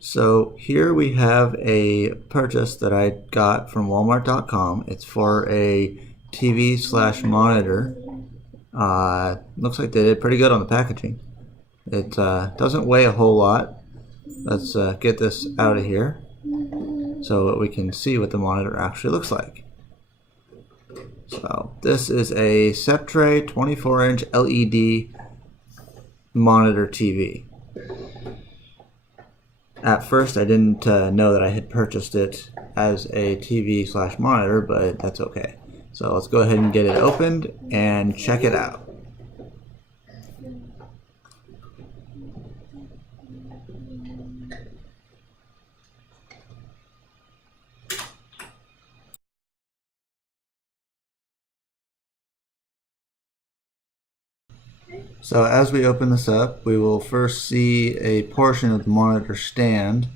So here we have a purchase that I got from Walmart.com. It's for a TV/monitor. Looks like they did pretty good on the packaging. It doesn't weigh a whole lot. Let's get this out of here so we can see what the monitor actually looks like. So this is a Sceptre 24-inch LED monitor TV. At first I didn't know that I had purchased it as a TV/monitor, but that's okay. So let's go ahead and get it opened and check it out. So as we open this up, we will first see a portion of the monitor stand,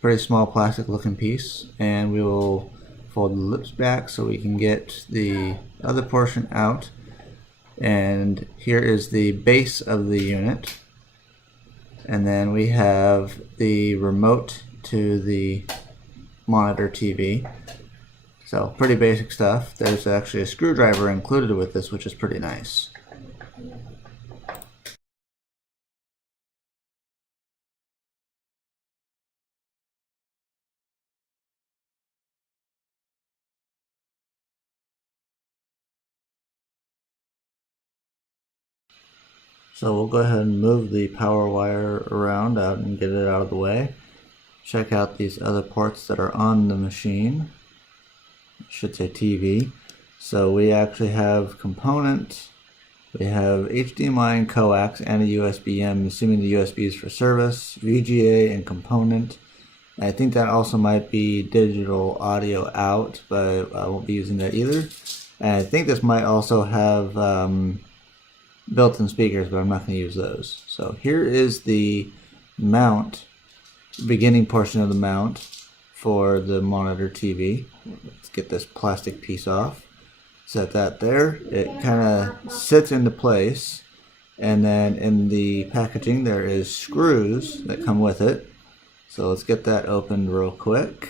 pretty small plastic looking piece, and we will fold the lips back so we can get the other portion out. And here is the base of the unit, and then we have the remote to the monitor TV. So pretty basic stuff. There's actually a screwdriver included with this, which is pretty nice. So we'll go ahead and move the power wire around out and get it out of the way. Check out these other ports that are on the machine. It should say TV. So we actually have component, we have HDMI and coax and a USB. I'm assuming the USB is for service, VGA and component. I think that also might be digital audio out, but I won't be using that either. And I think this might also have built-in speakers, but I'm not going to use those. So here is the mount, beginning portion of the mount for the monitor TV. Let's get this plastic piece off. Set that there. It kind of sits into place, and then in the packaging there is screws that come with it. So let's get that opened real quick.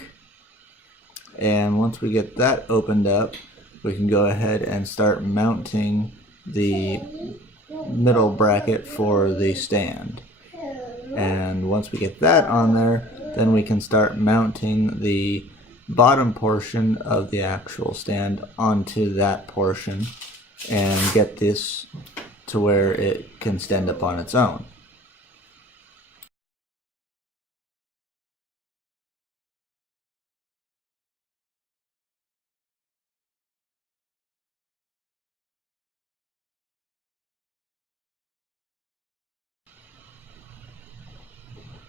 And once we get that opened up, we can go ahead and start mounting the middle bracket for the stand. And once we get that on there, then we can start mounting the bottom portion of the actual stand onto that portion and get this to where it can stand up on its own.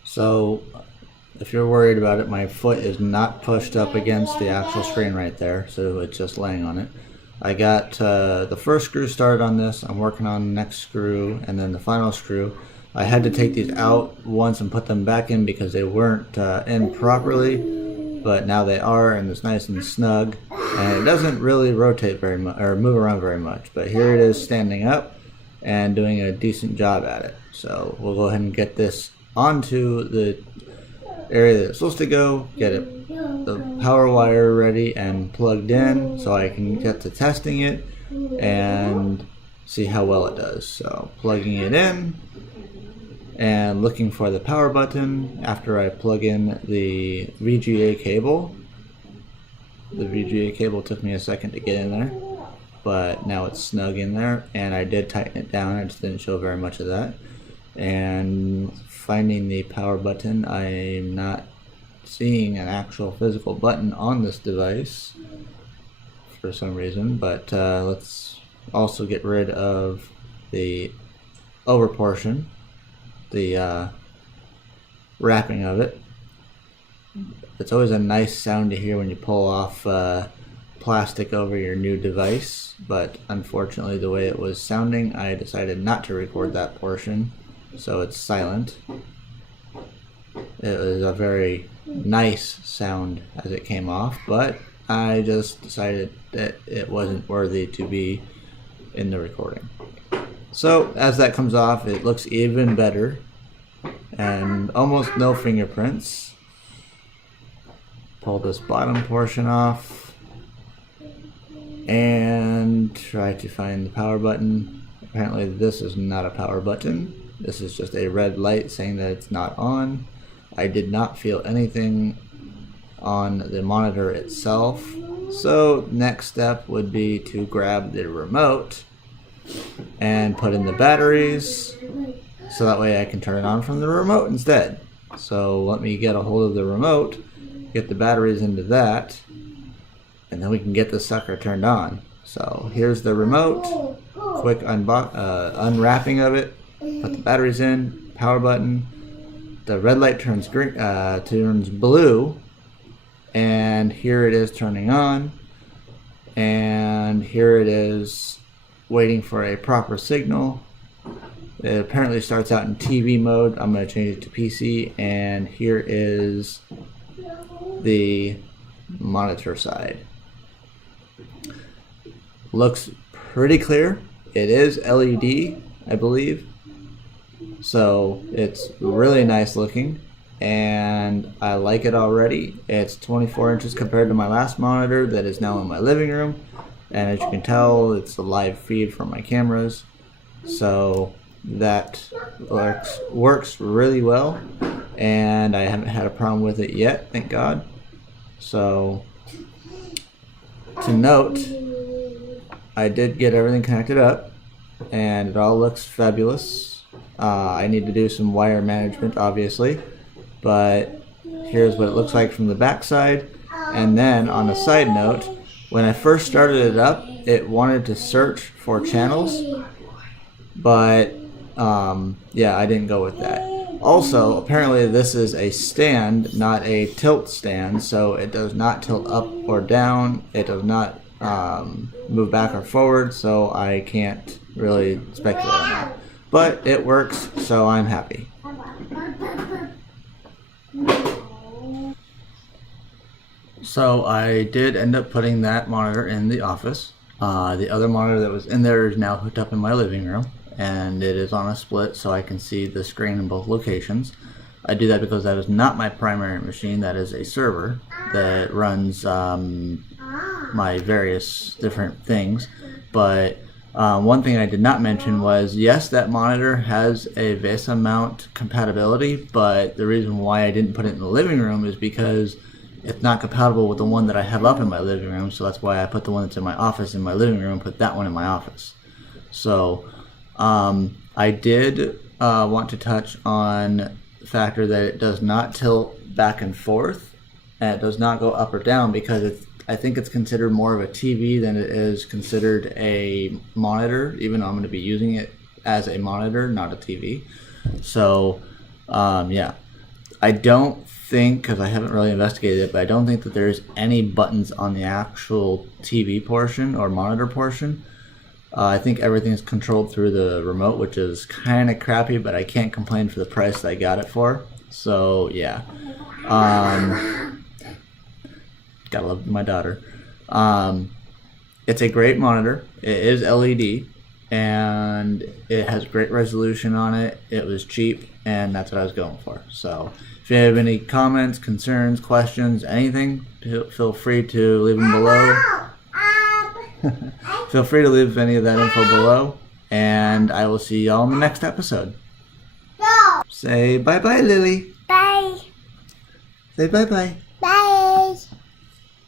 So if you're worried about it, my foot is not pushed up against the actual screen right there, so it's just laying on it. I got the first screw started on this. I'm working on the next screw and then the final screw. I had to take these out once and put them back in because they weren't in properly, but now they are, and it's nice and snug, and it doesn't really rotate very much or move around very much, but here it is standing up and doing a decent job at it. So we'll go ahead and get this onto the area that it's supposed to go, get it, the power wire ready and plugged in so I can get to testing it and see how well it does. So plugging it in and looking for the power button after I plug in the VGA cable. The VGA cable took me a second to get in there, but now it's snug in there, and I did tighten it down. I just didn't show very much of that. And finding the power button, I'm not seeing an actual physical button on this device for some reason, but let's also get rid of the over portion, the wrapping of it. It's always a nice sound to hear when you pull off plastic over your new device, but unfortunately the way it was sounding, I decided not to record that portion, so it's silent. It was a very nice sound as it came off, but I just decided that it wasn't worthy to be in the recording. So as that comes off, it looks even better, and almost no fingerprints. Pull this bottom portion off and try to find the power button. Apparently this is not a power button. This is just a red light saying that it's not on. I did not feel anything on the monitor itself. So next step would be to grab the remote and put in the batteries, so that way I can turn it on from the remote instead. So let me get a hold of the remote, get the batteries into that, and then we can get the sucker turned on. So here's the remote, quick unwrapping of it, put the batteries in, power button, the red light turns green, turns blue, and here it is turning on, and here it is waiting for a proper signal. It apparently starts out in TV mode. I'm going to change it to PC, and here is the monitor side. Looks pretty clear. It is LED, I believe, so it's really nice looking, and I like it already. It's 24 inches compared to my last monitor that is now in my living room, and as you can tell, it's a live feed from my cameras, so that works really well, and I haven't had a problem with it yet, thank God. So to note, I did get everything connected up and it all looks fabulous. I need to do some wire management obviously, but here's what it looks like from the back side. And then on a side note, when I first started it up, it wanted to search for channels, but yeah, I didn't go with that. Also, apparently this is a stand, not a tilt stand, so it does not tilt up or down. It does not move back or forward, so I can't really speculate on that. But it works, so I'm happy. So I did end up putting that monitor in the office. The other monitor that was in there is now hooked up in my living room, and it is on a split so I can see the screen in both locations. I do that because that is not my primary machine. That is a server that runs my various different things. But one thing I did not mention was, yes, that monitor has a VESA mount compatibility, but the reason why I didn't put it in the living room is because it's not compatible with the one that I have up in my living room, so that's why I put the one that's in my office in my living room and put that one in my office. So I did want to touch on the factor that it does not tilt back and forth, and it does not go up or down, because I think it's considered more of a TV than it is considered a monitor, even though I'm going to be using it as a monitor, not a TV. So yeah, I don't think, because I haven't really investigated it, but I don't think that there's any buttons on the actual TV portion or monitor portion. I think everything's controlled through the remote, which is kind of crappy, but I can't complain for the price that I got it for. So yeah, gotta love my daughter. It's a great monitor. It is LED, and it has great resolution on it. It was cheap, and that's what I was going for. So if you have any comments, concerns, questions, anything, feel free to leave them below. Feel free to leave any of that info below, and I will see y'all in the next episode. Say bye-bye, Lily. Bye. Say bye-bye. Bye.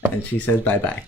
And she says bye-bye.